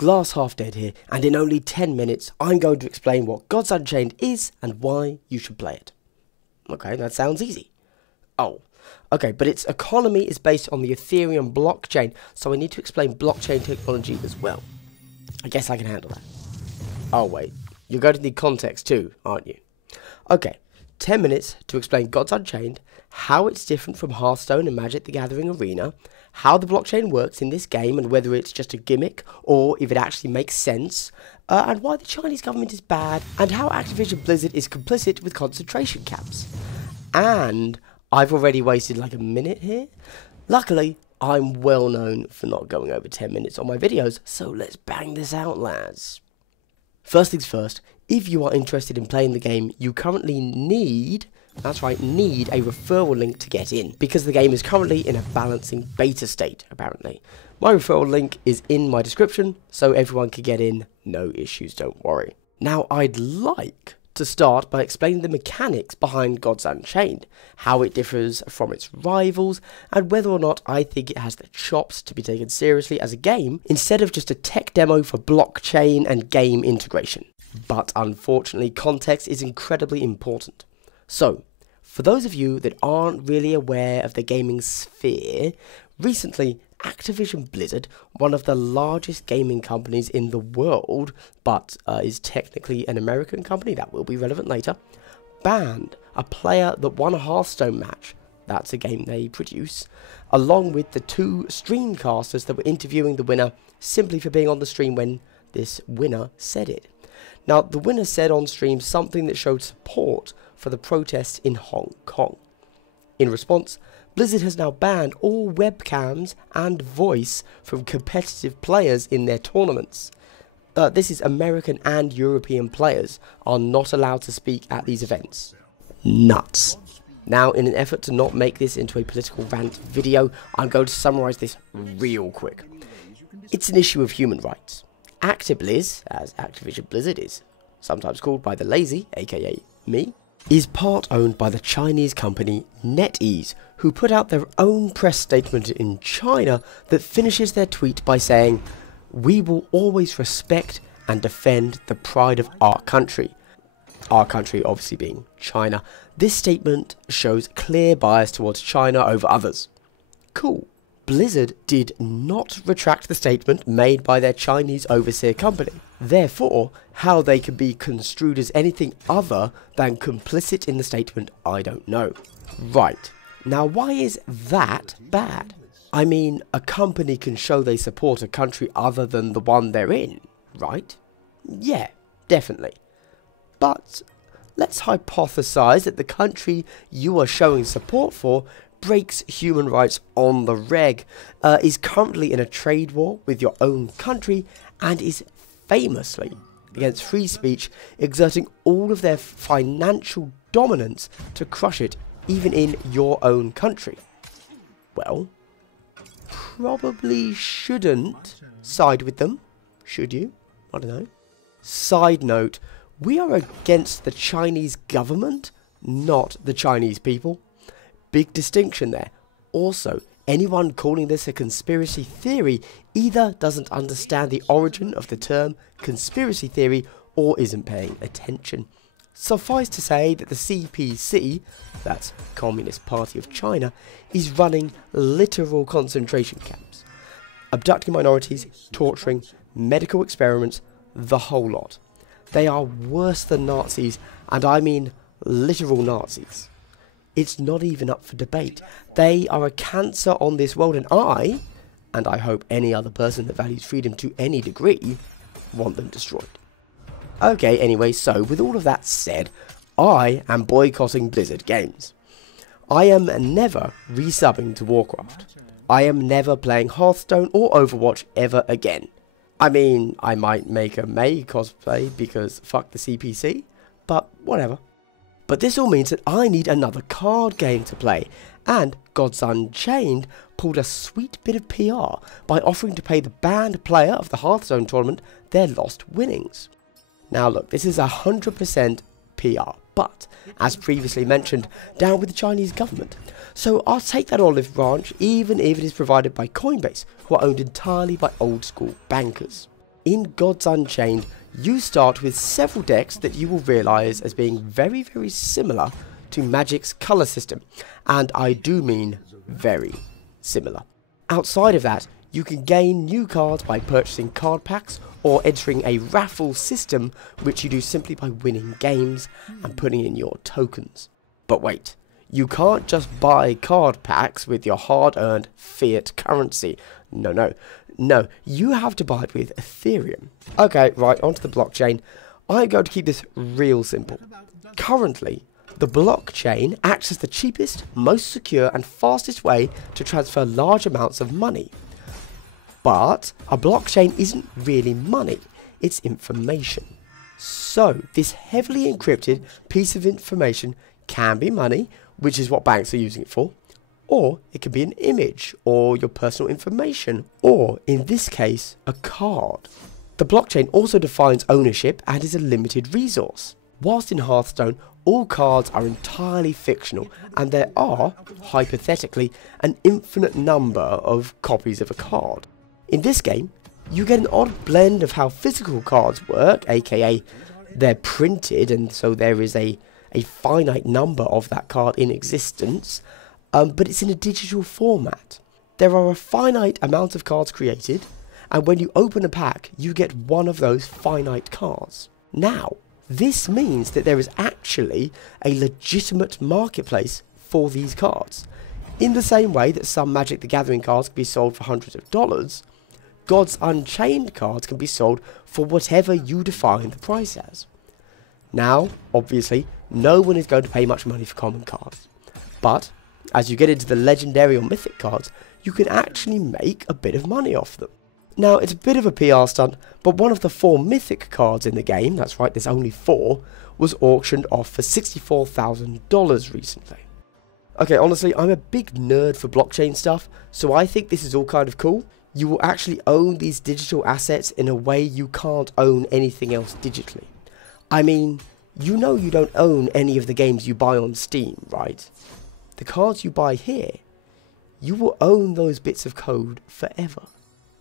glass half dead here, and in only 10 minutes I'm going to explain what Gods Unchained is and why you should play it. Okay, that sounds easy. Oh, okay, but its economy is based on the Ethereum blockchain, so I need to explain blockchain technology as well. I guess I can handle that. Oh wait, you're going to need context too, aren't you? Okay, 10 minutes to explain Gods Unchained, how it's different from Hearthstone and Magic the Gathering Arena, how the blockchain works in this game and whether it's just a gimmick or if it actually makes sense, and why the Chinese government is bad, and how Activision Blizzard is complicit with concentration camps. And I've already wasted like a minute here. Luckily, I'm well known for not going over 10 minutes on my videos, so let's bang this out, lads. First things first, if you are interested in playing the game, you currently need, that's right, need a referral link to get in, because the game is currently in a balancing beta state, apparently. My referral link is in my description, so everyone can get in, no issues, don't worry. Now, I'd like to start by explaining the mechanics behind Gods Unchained, how it differs from its rivals, and whether or not I think it has the chops to be taken seriously as a game, instead of just a tech demo for blockchain and game integration. But unfortunately, context is incredibly important. So, for those of you that aren't really aware of the gaming sphere, recently Activision Blizzard, one of the largest gaming companies in the world, but is technically an American company, that will be relevant later, banned a player that won a Hearthstone match, that's a game they produce, along with the 2 streamcasters that were interviewing the winner simply for being on the stream when this winner said it. Now, the winner said on stream something that showed support for the protests in Hong Kong. In response, Blizzard has now banned all webcams and voice from competitive players in their tournaments. This is American and European players are not allowed to speak at these events. Nuts. Now, in an effort to not make this into a political rant video, I'm going to summarise this real quick. It's an issue of human rights. ActiBliz, as Activision Blizzard is sometimes called by the lazy, aka me, is part owned by the Chinese company NetEase, who put out their own press statement in China that finishes their tweet by saying, "We will always respect and defend the pride of our country." Our country obviously being China. This statement shows clear bias towards China over others. Cool. Blizzard did not retract the statement made by their Chinese overseer company. Therefore, how they can be construed as anything other than complicit in the statement, I don't know. Right. Now, why is that bad? I mean, a company can show they support a country other than the one they're in, right? Yeah, definitely. But let's hypothesize that the country you are showing support for breaks human rights on the reg, is currently in a trade war with your own country, and is famously against free speech, exerting all of their financial dominance to crush it, even in your own country. Well, probably shouldn't side with them, should you? I don't know. Side note, we are against the Chinese government, not the Chinese people. Big distinction there. Also, anyone calling this a conspiracy theory either doesn't understand the origin of the term conspiracy theory or isn't paying attention. Suffice to say that the CPC, that's Communist Party of China, is running literal concentration camps, abducting minorities, torturing, medical experiments, the whole lot. They are worse than Nazis, and I mean literal Nazis. It's not even up for debate. They are a cancer on this world, and I hope any other person that values freedom to any degree, want them destroyed. Okay, anyway, so with all of that said, I am boycotting Blizzard games. I am never resubbing to Warcraft. I am never playing Hearthstone or Overwatch ever again. I mean, I might make a May cosplay because fuck the CPC, but whatever. But this all means that I need another card game to play, and Gods Unchained pulled a sweet bit of PR by offering to pay the banned player of the Hearthstone tournament their lost winnings. Now look, this is 100% PR, but, as previously mentioned, down with the Chinese government. So I'll take that olive branch, even if it is provided by Coinbase, who are owned entirely by old school bankers. in Gods Unchained, you start with several decks that you will realise as being very, very similar to Magic's colour system, and I do mean very similar. Outside of that, you can gain new cards by purchasing card packs or entering a raffle system, which you do simply by winning games and putting in your tokens. But wait, you can't just buy card packs with your hard-earned fiat currency. No, you have to buy it with Ethereum. Okay, right, onto the blockchain. I'm going to keep this real simple. Currently, the blockchain acts as the cheapest, most secure and fastest way to transfer large amounts of money. But a blockchain isn't really money, it's information. So, this heavily encrypted piece of information can be money, which is what banks are using it for, or it can be an image, or your personal information, or, in this case, a card. The blockchain also defines ownership and is a limited resource. Whilst in Hearthstone, all cards are entirely fictional, and there are, hypothetically, an infinite number of copies of a card. In this game, you get an odd blend of how physical cards work, aka they're printed and so there is a finite number of that card in existence, but it's in a digital format. There are a finite amount of cards created, and when you open a pack, you get one of those finite cards. Now, this means that there is actually a legitimate marketplace for these cards. In the same way that some Magic the Gathering cards can be sold for hundreds of dollars, Gods Unchained cards can be sold for whatever you define the price as. Now, obviously, no one is going to pay much money for common cards, but as you get into the legendary or mythic cards, you can actually make a bit of money off them. Now, it's a bit of a PR stunt, but one of the 4 mythic cards in the game, that's right, there's only 4, was auctioned off for $64,000 recently. Okay, honestly, I'm a big nerd for blockchain stuff, so I think this is all kind of cool. You will actually own these digital assets in a way you can't own anything else digitally. I mean, you know you don't own any of the games you buy on Steam, right? The cards you buy here, you will own those bits of code forever.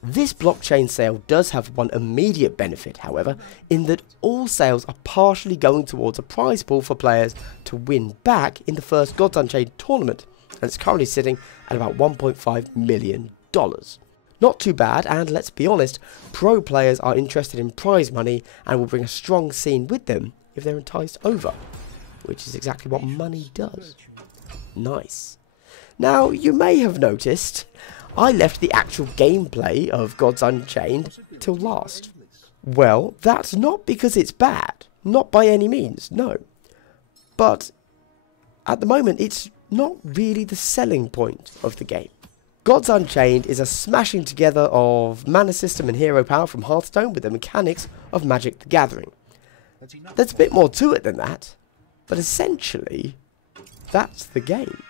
This blockchain sale does have one immediate benefit, however, in that all sales are partially going towards a prize pool for players to win back in the first Gods Unchained tournament, and it's currently sitting at about $1.5 million. Not too bad, and let's be honest, pro players are interested in prize money and will bring a strong scene with them if they're enticed over, which is exactly what money does. Nice. Now, you may have noticed, I left the actual gameplay of Gods Unchained till last. Well, that's not because it's bad, not by any means, no. But, at the moment, it's not really the selling point of the game. Gods Unchained is a smashing together of mana system and hero power from Hearthstone with the mechanics of Magic the Gathering. There's a bit more to it than that, but essentially, that's the game.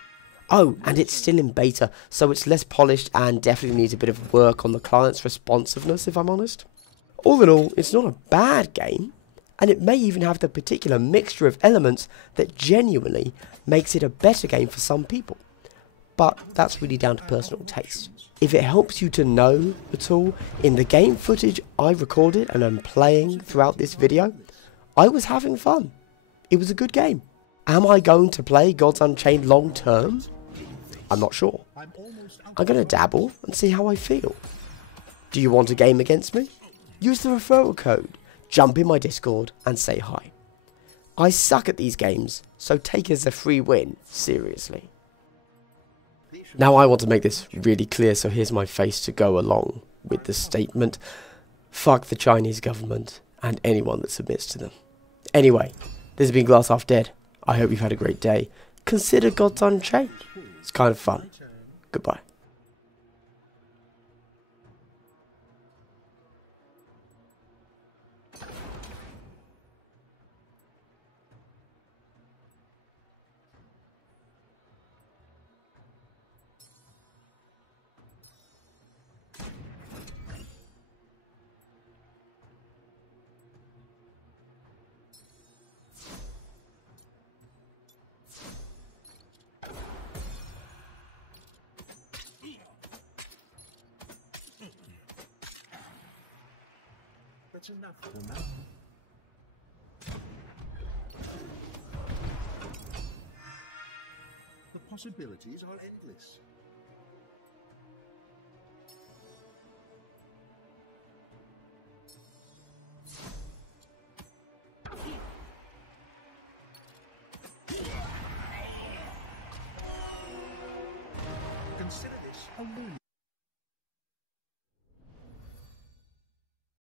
Oh, and it's still in beta, so it's less polished and definitely needs a bit of work on the client's responsiveness, if I'm honest. All in all, it's not a bad game, and it may even have the particular mixture of elements that genuinely makes it a better game for some people. But that's really down to personal taste. If it helps you to know at all, in the game footage I recorded and I'm playing throughout this video, I was having fun. It was a good game. Am I going to play Gods Unchained long term? I'm not sure. I'm going to dabble and see how I feel. Do you want a game against me? Use the referral code, jump in my Discord and say hi. I suck at these games, so take it as a free win, seriously. Now I want to make this really clear, so here's my face to go along with the statement. Fuck the Chinese government and anyone that submits to them. Anyway, this has been Glass Half Dead. I hope you've had a great day. Consider Gods Unchained. It's kind of fun. Goodbye. That's enough for now. The possibilities are endless. Consider this a win.